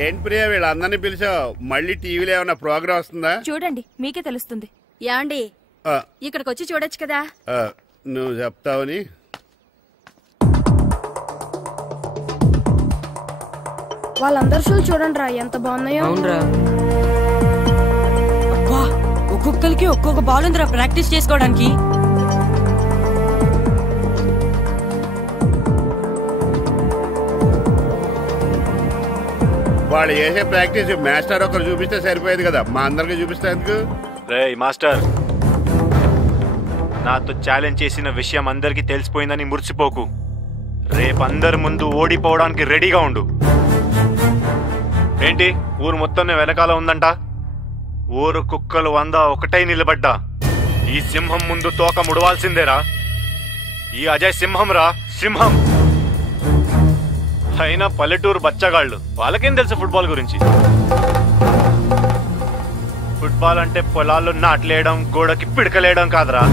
ఏంటి ప్రియా వీళ్ళందరినీ పిలిచావు? మళ్ళీ టీవీలో ఏమన్నా ప్రోగ్రామ్ వస్తుందా? చూడండి, మీకే తెలుస్తుంది. యాండి ఇక్కడికి వచ్చి చూడొచ్చు కదా. నువ్వు చెప్తావని. వాళ్ళందరూ షూలు చూడండి రా, ఎంత బాగున్నాయో. ఒక్కొక్కరికి ఒక్కొక్క బాల్ ఉందిరా ప్రాక్టీస్ చేసుకోవడానికి. వాళ్ళు చేసే ప్రాక్టీస్ మాస్టర్ ఒకరు చూపిస్తే సరిపోయేది కదా, మా అందరికి చూపిస్తే ఎందుకు? రేయ్ మాస్టర్, నాతో ఛాలెంజ్ చేసిన విషయం అందరికీ తెలిసిపోయిందని మురిసిపోకు. రేపు అందరి ముందు ఓడిపోవడానికి రెడీగా ఉండు. ఏంటి ఊరు మొత్తం వెనకాల ఉందంట? ఊరు కుక్కలు 100 ఒకటై నిలబడ్డా ఈ సింహం ముందు తోక ముడవాల్సిందేరా. ఈ అజయ్ సింహం రా, సింహం. అయినా పల్లెటూరు బచ్చగాళ్ళు, వాళ్ళకేం తెలుసు ఫుట్బాల్ గురించి? ఫుట్బాల్ అంటే పొలాల్లో నాట్లేయడం, గోడకి పిడకలేయడం కాదురా.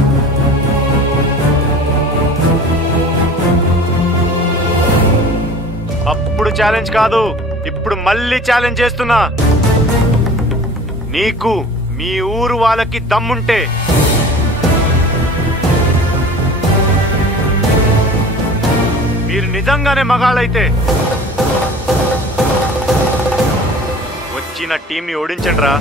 అప్పుడు ఛాలెంజ్ కాదు, ఇప్పుడు మళ్ళీ ఛాలెంజ్ చేస్తున్నా. నీకు మీ ఊరు వాళ్ళకి దమ్ముంటే మీరు నిజంగానే మగాళ్ళైతే వచ్చిన టీంని ఓడించండి రా.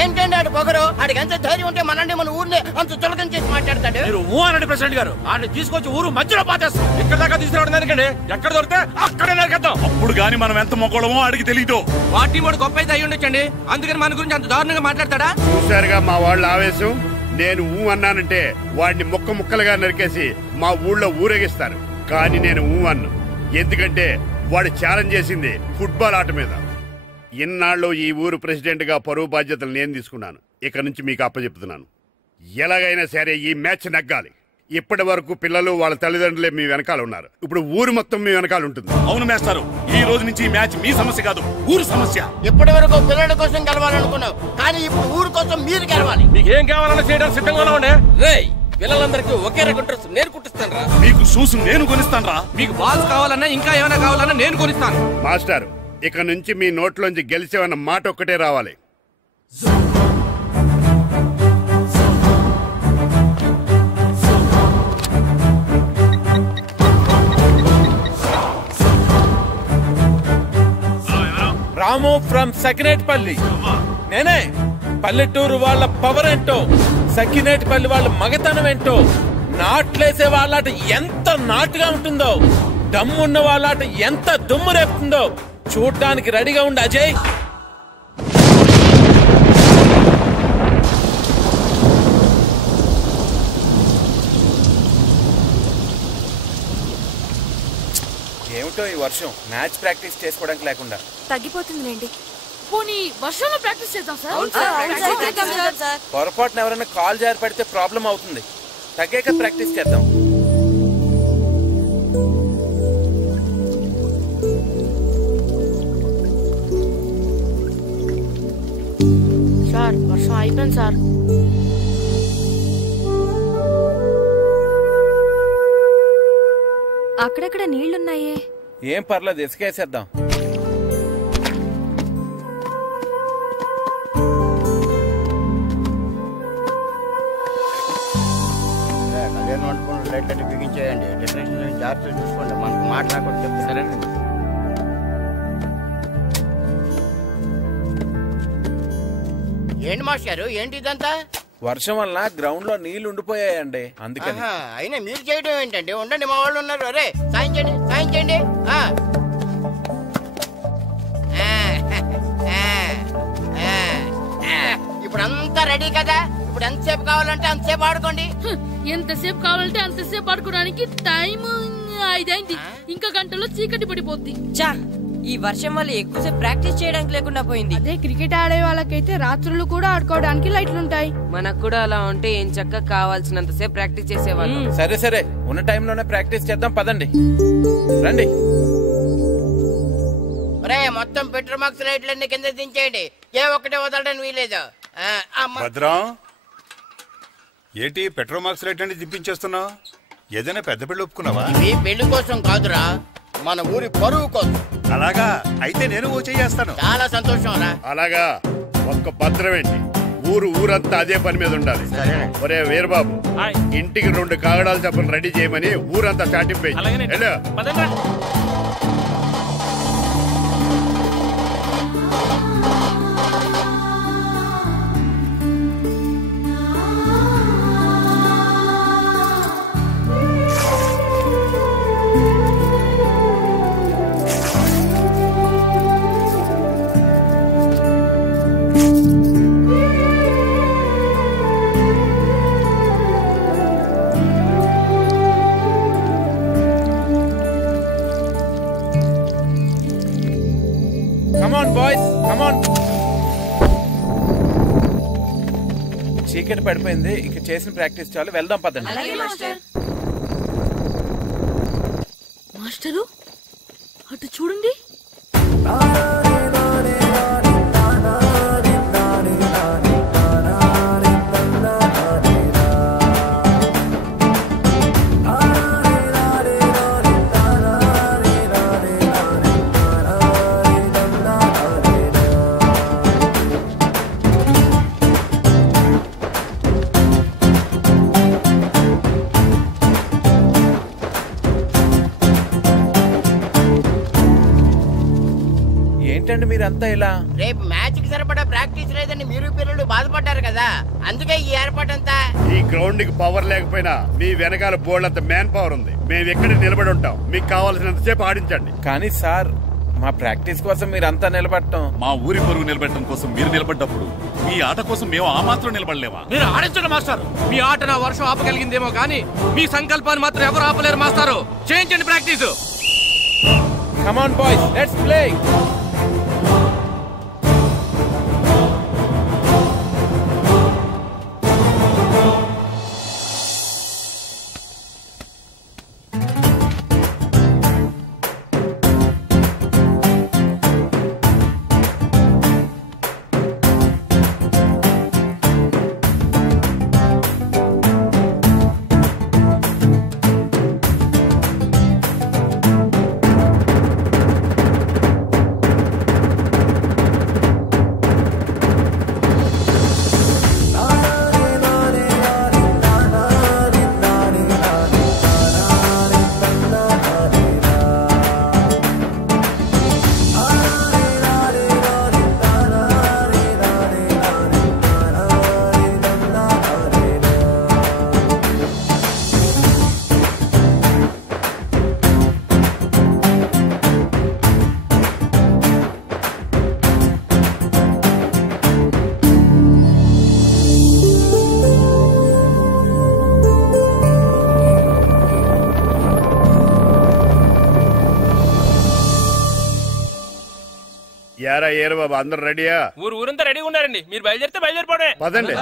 ఏంటండి ఆడు పొగరు? ఆడికి ఎంత ధైర్యం ఉంటే మనండి మన ఊరిని అంత చులకం చేసి మాట్లాడతాడు. మీరు ఊ అనండి ప్రెసిడెంట్ గారు. ఆడిని తీసుకొచ్చి ఊరు మధ్యలో పాతేస్తాం. ఇక్కడ దాకా తీసుకురావడం ఎందుకండి? ఎక్కడ దొరికితే అక్కడే నరికేద్దాం. అప్పుడు గాని మనం ఎంత మొక్కడమో ఆడికి తెలియదు. వాటి వాడు గొప్ప అయితే అయ్యి ఉండొచ్చండి, అందుకని మన గురించి అంత దారుణంగా మాట్లాడతాడా? చూసారుగా మా వాళ్ళ ఆవేశం. నేను ఊ అన్నానంటే వాడిని ముక్క ముక్కలుగా నరికేసి మా ఊళ్ళో ఊరేగిస్తారు. కానీ నేను ఊ అన్ను, ఎందుకంటే వాడు ఛాలెంజ్ చేసింది ఫుట్బాల్ ఆట మీద. ఇన్నాళ్ళు ఈ ఊరు ప్రెసిడెంట్ గా పరువు బాధ్యతలు నేను తీసుకున్నాను. ఇక నుంచి మీకు అప్పచెప్తున్నాను, ఎలాగైనా సరే ఈ మ్యాచ్ నగ్గాలి. ఇప్పటి వరకు పిల్లలు వాళ్ళ తల్లిదండ్రులే మీ వెనకాల ఉన్నారు, ఇప్పుడు ఊరు మొత్తం మీ వెనకాల ఉంటుంది. అవును మేస్టారు, ఈ రోజు నుంచి ఈ మ్యాచ్ మీ సమస్య కాదు, ఊరు సమస్య. ఇప్పటి వరకు పిల్లల కోసం గెలవాలనుకున్నావు, కానీ ఇప్పుడు ఊరు కోసం మీరు గెలవాలి. మీకు ఏం కావాలన్నా చేయడానికి సిద్ధంగా ఉండే. రేయ్, పిల్లలందరికీ ఒకే రకం డ్రెస్ నేను కుట్టిస్తాను రా. మీకు షూస్ నేను కొనిస్తాను రా. మీకు బాల్స్ కావాలన్నా ఇంకా ఏమైనా కావాలన్నా నేను కొనిస్తాను. మాస్టర్, ఇక నుంచి మీ నోట్లోంచి గెలిచేవన్న మాట ఒక్కటే రావాలి. రాము ఫ్రమ్ సకినేట్పల్లి. నేనే. పల్లెటూరు వాళ్ళ పవర్ ఏంటో, సకినేట్పల్లి వాళ్ళ మగతనం ఏంటో, నాట్లేసే వాళ్ళట ఎంత నాటుగా ఉంటుందో, దమ్మున్న వాళ్ళట ఎంత దుమ్ము రేపుతుందో చూడ్డానికి రెడీగా ఉండు అజయ్. ఏమిటో ఈ వర్షం, మ్యాచ్ ప్రాక్టీస్ చేసుకోవడానికి లేకుండా. తగ్గిపోతుందిలేండి. పోనీ వర్షంలో ప్రాక్టీస్ చేద్దాం సార్. పొరపాటున ఎవరైనా కాల్ జారి పడితే ప్రాబ్లం అవుతుంది. తగ్గాక ప్రాక్టీస్ చేద్దాం. సార్ వర్షం అయిపోయింది సార్. అక్కడక్కడ నీళ్లున్నాయే. ఏం పర్లేదు, ఇసుకేసేద్దాం. కళ్యాణ మండపంలో లైట్లన్నీ బిగించేయండి. డెకరేషన్ జాగ్రత్తగా చూసుకోండి, మనకు మాట్లాడకూడదు చెప్తే. సరేనండి. ఏంటి మాస్టారు, ఏంటి ఇదంతా? వర్షం వల్ల గ్రౌండ్ లో నీళ్లు ఉండిపోయాయండి, అందుకని. అయినా మీరు చేయడం ఏంటండి? ఉండండి, మా వాళ్ళు ఉన్నారు. అరే సాయం చేయండి, సాయం చేయండి. ఇప్పుడు అంతా రెడీ కదా? ఇప్పుడు ఎంతసేపు కావాలంటే అంతసేపు ఆడుకోండి. ఎంతసేపు కావాలంటే అంతసేపు ఆడుకోవడానికి టైం 5 అయింది. ఇంకా గంటలో చీకటి పడిపోద్ది. చా, ఈ వర్షం వల్ల ఎక్కువసేపు ప్రాక్టీస్ చేయడానికి లేకుండా పోయింది. అదే క్రికెట్ ఆడే వాళ్ళకైతే రాత్రులు కూడా ఆడుకోవడానికి లైట్లు ఉంటాయి. మనకు కూడా అలా ఉంటే ఏం చక్కగా కావాల్సినంత సేపు ప్రాక్టీస్ చేసేవాళ్ళం. సరే సరే, ఉన్న టైంలోనే ప్రాక్టీస్ చేద్దాం, పదండి. రండి. ఒరే, మొత్తం పెట్రోల్ మార్క్స్ లైట్లన్నీ కింద దించేయండి, ఏ ఒక్కటే వదలడానికి వీలేదు. భద్రం, ఏంటి పెట్రోల్ మార్క్స్ లైట్ అంటే దింపించేస్తున్నావు? ఏదైనా పెద్ద పెళ్లి ఒప్పుకున్నావా? ఇవి పెళ్లి కోసం కాదురా, మన ఊరి పరువు కోసం. అలాగా అయితే నేను ఓ చేస్తాను. చాలా సంతోషం రా. అలాగా ఒక్క పత్రం ఏంటి, ఊరంతా అదే పని మీద ఉండాలి. ఒరే వీరబాబు, ఇంటికి 2 కాగడాలు చప్పులు రెడీ చేయమని ఊరంతా చాటింపే. చీకటి పడిపోయింది, ఇక చేసిన ప్రాక్టీస్ చాలు, వెళ్దాం పదండి. మాస్టరు అటు చూడండి. ఏంటండి మీరంతా ఇలా? రేపు మ్యాచ్ కి సరిపడా ప్రాక్టీస్ లేదని మీరు పిల్లలు బాధపడ్డారు కదా, అందుకే ఈ ఏర్పాటంతా. ఈ గ్రౌండ్ కి పవర్ లేకపోయినా మీ వెనకాల బోర్డు అంత మ్యాన్ పవర్ ఉంది. మేము ఎక్కడ నిలబడి ఉంటాం, మీకు కావాల్సినంత సేపు ఆడించండి. కానీ సార్, మా ప్రాక్టీస్ కోసం మీరంతా నిలబడటం, మా ఊరి పరువు నిలబెట్టడం కోసం మీరు నిలబడ్డప్పుడు మీ ఆట కోసం మేము ఆ మాత్రం నిలబడలేవా? మీరు ఆడించండి మాస్టర్. మీ ఆట నా వర్షం ఆపగలిగిందేమో కానీ మీ సంకల్పాన్ని మాత్రం ఎవరు ఆపలేరు మాస్టారు. చేయించండి practice. Come on boys, let's play. యారా ఏరు బాబు, అందరు రెడీయా? ఊరంతా రెడీగా ఉన్నారండి. మీరు బయలుదేరితే బయలుదేరిపోవడమే. పదండి.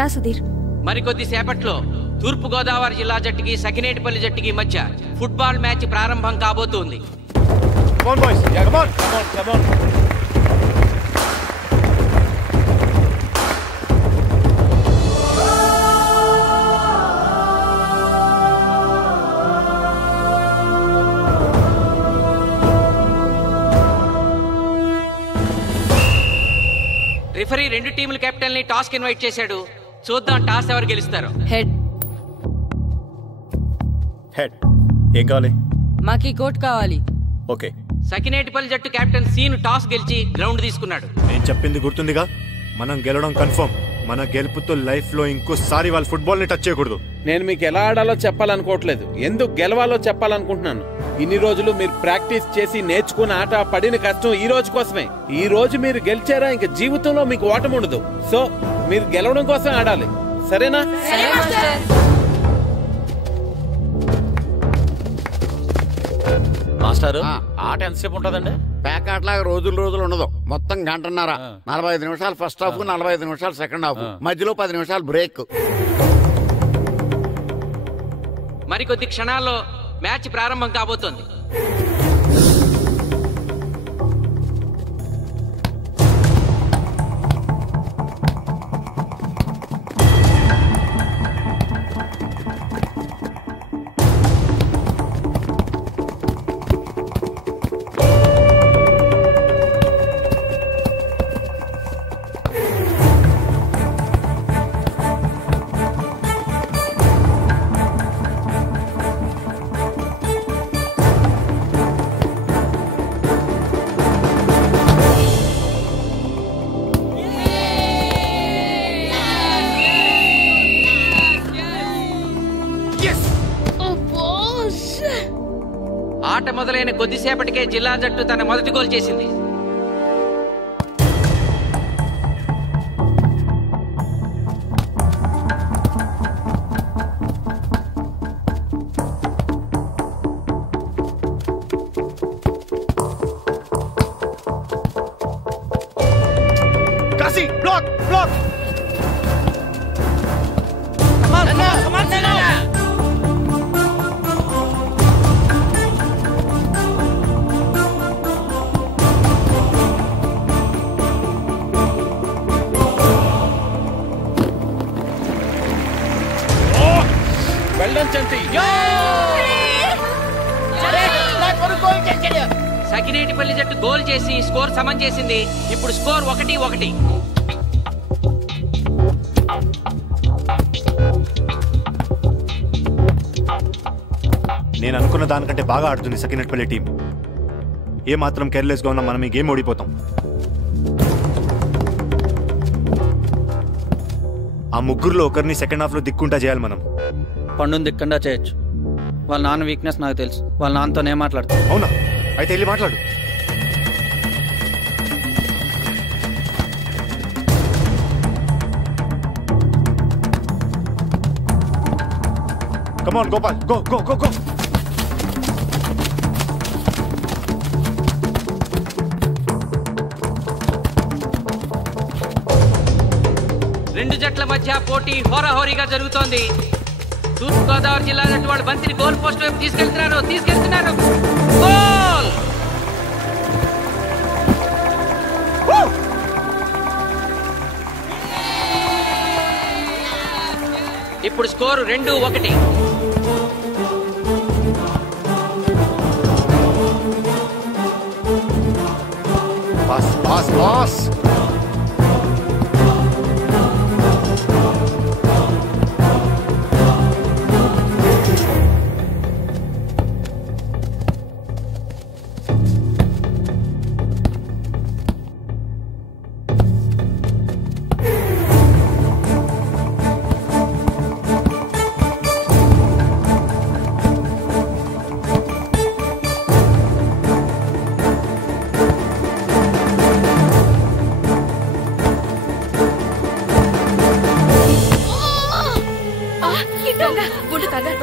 రా సుధీర్. మరికొద్ది సేపట్లో తూర్పు గోదావరి జిల్లా జట్టుకి సకినేటిపల్లి జట్టుకి మధ్య ఫుట్బాల్ మ్యాచ్ ప్రారంభం కాబోతోంది. రిఫరీ 2 టీముల కెప్టెన్ ని టాస్ కి ఇన్వైట్ చేశాడు. చూద్దాం టాస్ ఎవరు గెలుస్తారు. హెడ్. హెడ్. ఏం కావాలి? మాకి కోట్ కావాలి. ఓకే. సకినేటిపల్లి జట్టు కెప్టెన్ సీన్ టాస్ గెలిచి గ్రౌండ్ తీసుకున్నాడు. నేను చెప్పింది గుర్తుందిగా, మనం గెలవడం కన్ఫర్మ్. మన గెలుపుతో లైఫ్ లో ఇంకోసారి వాళ్ళ ఫుట్బాల్ ని టచ్ చేయకూడదు. నేను మీకు ఎలా ఆడాలో చెప్పాలనుకోవట్లేదు, ఎందుకు గెలవాలో చెప్పాలనుకుంటున్నాను. ఇన్ని రోజులు మీరు ప్రాక్టీస్ చేసి నేర్చుకున్న ఆట, పడిన కష్టం ఈ రోజు కోసమే. ఈ రోజు మీరు గెలిచారా, ఇంక జీవితంలో మీకు ఓటమి ఉండదు. సో మీరు గెలవడం కోసం ఆడాలి, సరేనా? మాస్టర్, ఆట ఎంతసేపు ఉంటుందండి? ప్యాకాట్లాగా రోజులు ఉండదు. మొత్తం గంటన్నర, 45 నిమిషాలు ఫస్ట్ హాఫ్, 45 నిమిషాలు సెకండ్ హాఫ్, మధ్యలో 10 నిమిషాలు బ్రేక్. మరికొద్ది క్షణాల్లో మ్యాచ్ ప్రారంభం కాబోతోంది. ఆట మొదలైన కొద్దిసేపటికే జిల్లా జట్టు తన మొదటి గోల్ చేసింది. Kashi black black. సకినేటిపల్లి జట్టు గోల్ చేసి స్కోర్ సమం చేసింది. ఇప్పుడు స్కోర్ 1-1. నేను అనుకున్న దానికంటే బాగా ఆడుతుంది సకినేటిపల్లి టీం. ఏ మాత్రం కేర్లెస్ గా ఉన్నా మనం ఈ గేమ్ ఓడిపోతాం. ఆ ముగ్గురులో ఒకరిని సెకండ్ హాఫ్ లో దిక్కుంటా చేయాలి మనం. పండుని దిక్కుండా చేయొచ్చు. వాళ్ళ నాన్న వీక్నెస్ నాకు తెలుసు. వాళ్ళ నాన్నతో నేను మాట్లాడతాను. అవునా? అయితే వెళ్ళి మాట్లాడు. Come on, Gopal. Go, go, go, go. రెండు జట్ల మధ్య పోటీ హోరాహోరీగా జరుగుతోంది. తూర్పుగోదావరి జిల్లా జట్టు వాళ్ళు బంతిని గోల్ పోస్ట్ వైపు తీసుకెళ్తున్నారు. గోల్! ఇప్పుడు score 2-1. Pass pass pass.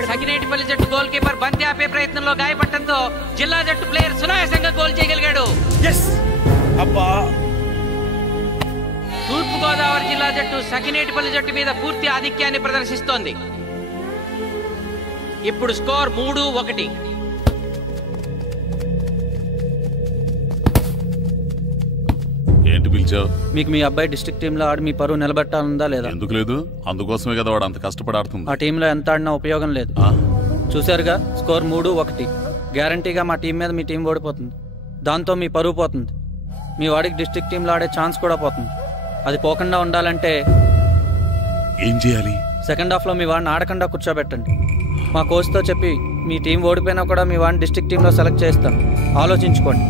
Sakinetipalli జట్టు గోల్ కీపర్ బంతి ఆపే ప్రయత్నంలో గాయపడటంతో జిల్లా జట్టు ప్లేయర్ సునాయాసంగా గోల్ చేయగలిగాడు. తూర్పుగోదావరి జిల్లా జట్టు సకినేటిపల్లి జట్టు మీద పూర్తి ఆధిక్యాన్ని ప్రదర్శిస్తోంది. ఇప్పుడు స్కోర్ 3-1. ఏంటి పిలిచావు? మీకు మీ అబ్బాయి డిస్ట్రిక్ట్ టీంలో ఆడి మీ పరువు నిలబెట్టాలందా లేదా? ఎందుకు లేదు? అందుకోసమే కదా వాడు అంత కష్టపడి ఆడుతుంది. ఆ టీంలో ఎంత ఆడినా ఉపయోగం లేదు. చూశారుగా, స్కోర్ 3-1. గ్యారంటీగా మా టీం మీద మీ టీం ఓడిపోతుంది. దాంతో మీ పరువు పోతుంది. మీ వాడికి డిస్ట్రిక్ట్ టీంలో ఆడే ఛాన్స్ కూడా పోతుంది. అది పోకుండా ఉండాలంటే ఏం చేయాలి? సెకండ్ హాఫ్లో మీ వాడిని ఆడకుండా కూర్చోబెట్టండి. మా కోచ్తో చెప్పి మీ టీం ఓడిపోయినా కూడా మీ వాడిని డిస్ట్రిక్ట్ టీంలో సెలెక్ట్ చేస్తాను. ఆలోచించుకోండి.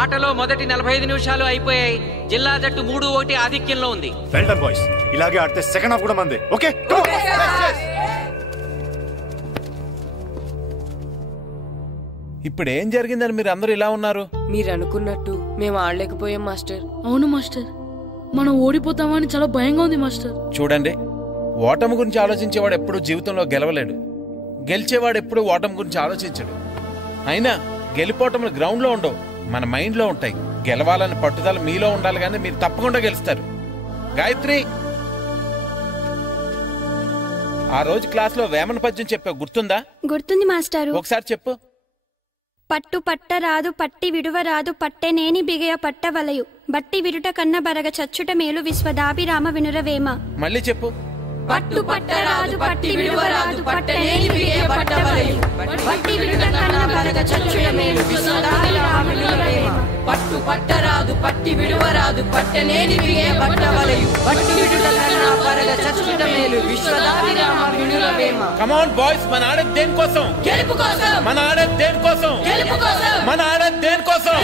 ఆటలో మొదటి 45 నిమిషాలు అయిపోయాయి. జిల్లా జట్టు 3-1 ఆధిక్యంలో ఉంది. Well done boys. ఇలాగే ఆడితే సెకండ్ హాఫ్ కూడా మందే. ఓకే ఇప్పుడు ఏం జరిగిందని మీరు అందరూ ఇలా ఉన్నారు? మీరు అనుకున్నట్టు మేము ఆడలేకపోయాం మాస్టర్. అవును మాస్టర్, మనం ఓడిపోతామని చాలా భయంగా ఉంది మాస్టర్. చూడండి, ఓటమి గురించి ఆలోచించేవాడు ఎప్పుడు జీవితంలో గెలవలేడు. గెలిచేవాడు ఎప్పుడు ఓటమి గురించి ఆలోచించడు. అయినా గెలిపోవటం గ్రౌండ్ లో ఉండవు, మన మైండ్ లో ఉంటాయి. గెలవాలని పట్టుదల మీలో ఉండాలి, కానీ మీరు తప్పకుండా గెలుస్తారు. గాయత్రి, ఆ రోజు క్లాస్ లో వేమన పద్యం చెప్పావు, గుర్తుందా? గుర్తుంది మాస్టారు. ఒకసారి చెప్పు. పట్టు పట్టరాదు పట్టి విడువరాదు పట్టెనేని బిగయ పట్టవలయు బట్టి విరుట కన్న బరగ చచ్చుట మేలు విశ్వదాభిరామ వినురవేమ. మళ్ళీ చెప్పు. పట్టు పట్టరాదు పట్టి విడువరాదు పట్టెనేని బిగయ పట్టవలయు బట్టి విరుట కన్న బరగ చచ్చుట మేలు విశ్వదాభిరామ వినురవేమ. పట్టు పట్టరాదు పట్టి విడువరాదు పట్టెనేని బిగయ పట్టవలయు బట్టి విరుట కన్న బరగ చచ్చుట మేలు విశ్వదాభిరామ వినురవేమ. కమ్ ఆన్ బాయ్స్, మన ఆడేది దేనికోసం? గెలుపు కోసం. మన ఆడేది దేనికోసం? గెలుపు కోసం. మన ఆడేది దేనికోసం?